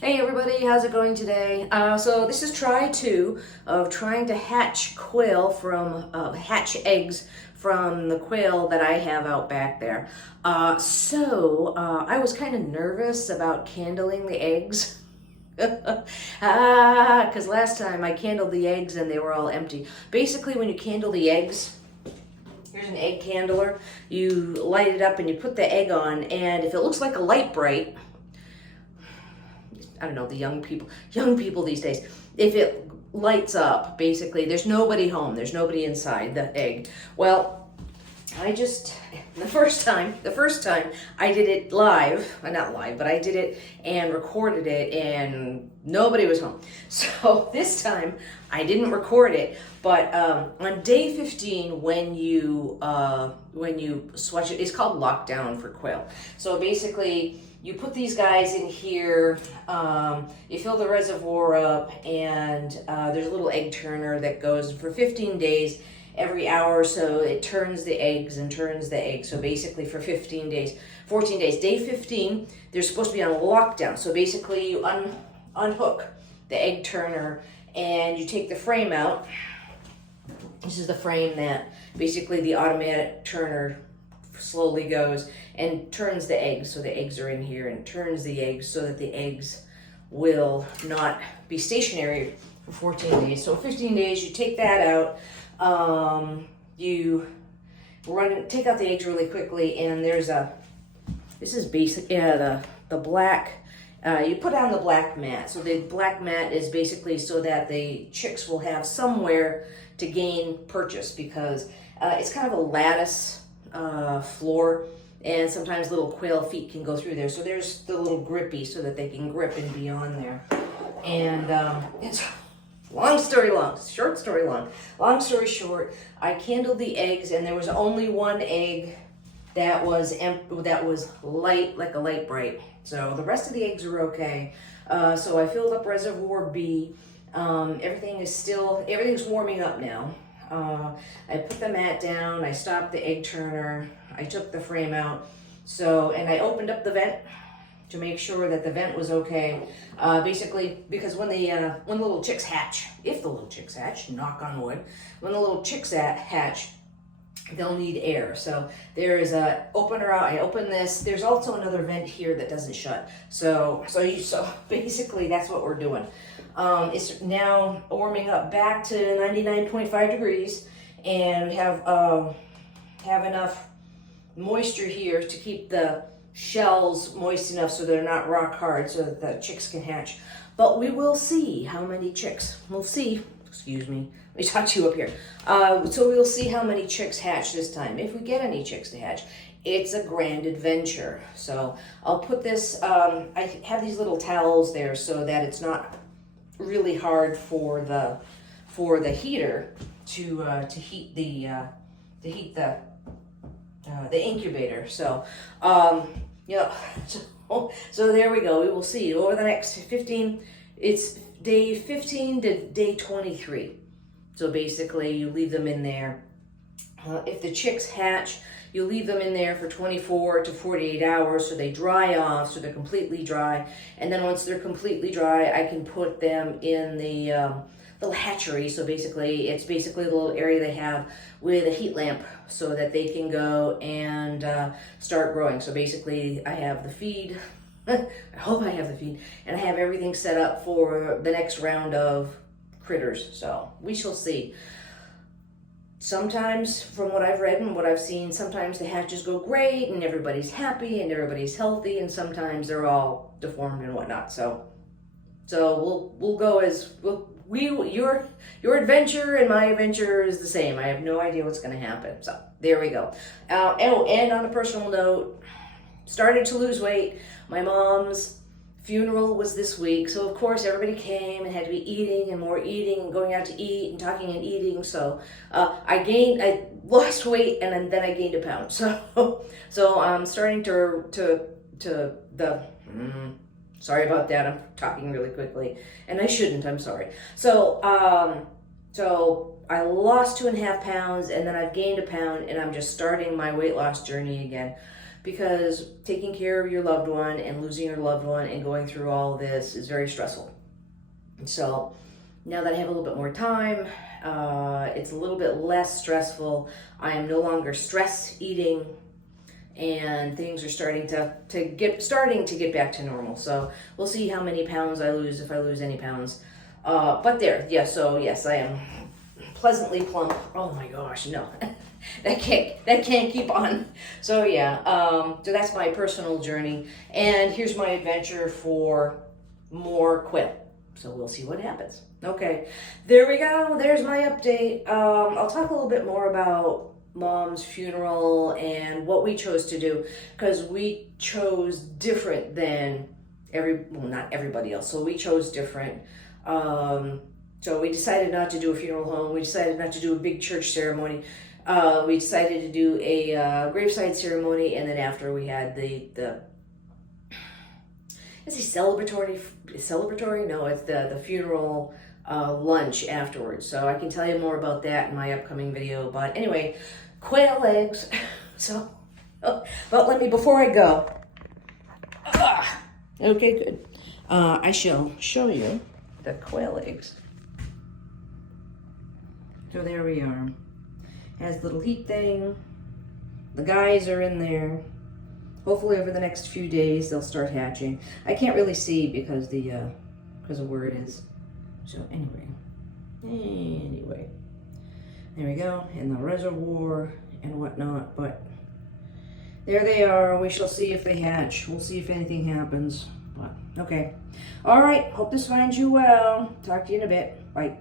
Hey everybody, how's it going today? So this is try two of trying to hatch quail from, hatch eggs from the quail that I have out back there. I was kind of nervous about candling the eggs. Because last time I candled the eggs and they were all empty. Basically when you candle the eggs, here's an egg candler. You light it up and you put the egg on, and if it looks like a light bright, I don't know, the young people these days, if it lights up, basically, there's nobody home, there's nobody inside the egg. Well, the first time I did it live, not live, but I did it and recorded it and nobody was home. So this time I didn't record it, but on day 15, when you swatch it, it's called lockdown for quail. So basically, you put these guys in here, you fill the reservoir up, and there's a little egg turner that goes for 15 days. Every hour or so, it turns the eggs and turns the eggs. So basically for 15 days, 14 days. Day 15, they're supposed to be on lockdown. So basically you unhook the egg turner and you take the frame out. This is the frame that basically the automatic turner slowly goes and turns the eggs. So the eggs are in here and turns the eggs so that the eggs will not be stationary for 14 days. So 15 days, you take that out. You take out the eggs really quickly, and this is basic, the black, you put on the black mat. So the black mat is basically so that the chicks will have somewhere to gain purchase, because it's kind of a lattice floor, and sometimes little quail feet can go through there. So there's the little grippy so that they can grip and be on there. And it's long story long, short story long. Long story short, I candled the eggs, and there was only one egg that was light, like a light bright. So the rest of the eggs are okay. So I filled up reservoir B. Everything's warming up now. I put the mat down, I stopped the egg turner, I took the frame out, and I opened up the vent to make sure that the vent was okay. Basically, because when the little chicks hatch, if the little chicks hatch, knock on wood, when the little chicks hatch, they'll need air. So there is a opener out. I open this. There's also another vent here that doesn't shut. So basically that's what we're doing. It's now warming up back to 99.5 degrees, and we have enough moisture here to keep the shells moist enough so they're not rock hard, so that the chicks can hatch. But we will see how many chicks. We'll see. Excuse me. Let me talk to you up here. So we'll see how many chicks hatch this time. If we get any chicks to hatch, it's a grand adventure. So I'll put this. I have these little towels there so that it's not really hard for the heater to heat the incubator. So so there we go. We will see over the next 15. It's day 15 to day 23. So basically, you leave them in there. If the chicks hatch, you leave them in there for 24 to 48 hours so they dry off, so they're completely dry. And then once they're completely dry, I can put them in the little hatchery. So basically, it's basically the little area they have with a heat lamp so that they can go and start growing. So basically, I have the feed. I hope I have the feed. And I have everything set up for the next round of critters. So we shall see. Sometimes, from what I've read and what I've seen, sometimes the hatches go great and everybody's happy and everybody's healthy, and sometimes they're all deformed and whatnot. So we'll go as your adventure and my adventure is the same. I have no idea what's going to happen. So there we go. And on a personal note, started to lose weight. My mom's funeral was this week, so of course everybody came and had to be eating and more eating and going out to eat and talking and eating. So I lost weight, and then I gained a pound. So I'm starting sorry about that. I'm talking really quickly, and I shouldn't. I'm sorry. So I lost 2.5 pounds, and then I've gained a pound, and I'm just starting my weight loss journey again, because taking care of your loved one and losing your loved one and going through all of this is very stressful. And so now that I have a little bit more time, it's a little bit less stressful. I am no longer stress eating, and things are starting to get back to normal. So we'll see how many pounds I lose, if I lose any pounds. But there, yeah. So yes, I am pleasantly plump. Oh my gosh, no, that can't keep on. So yeah, so that's my personal journey, and here's my adventure for more quail. So we'll see what happens. Okay, there we go. There's my update. I'll talk a little bit more about Mom's funeral and what we chose to do, because we chose different than not everybody else. So we chose different. So we decided not to do a funeral home. We decided not to do a big church ceremony. We decided to do a graveside ceremony, and then after we had the is it celebratory? No, it's the funeral lunch afterwards. So I can tell you more about that in my upcoming video. But anyway, quail eggs. So, but before I go, okay, good. I shall show you the quail eggs. So there we are. Has the little heat thing. The guys are in there. Hopefully over the next few days they'll start hatching. I can't really see because of where it is. So anyway, there we go, in the reservoir and whatnot. But there they are. We shall see if they hatch. We'll see if anything happens. But okay, all right. Hope this finds you well. Talk to you in a bit. Bye.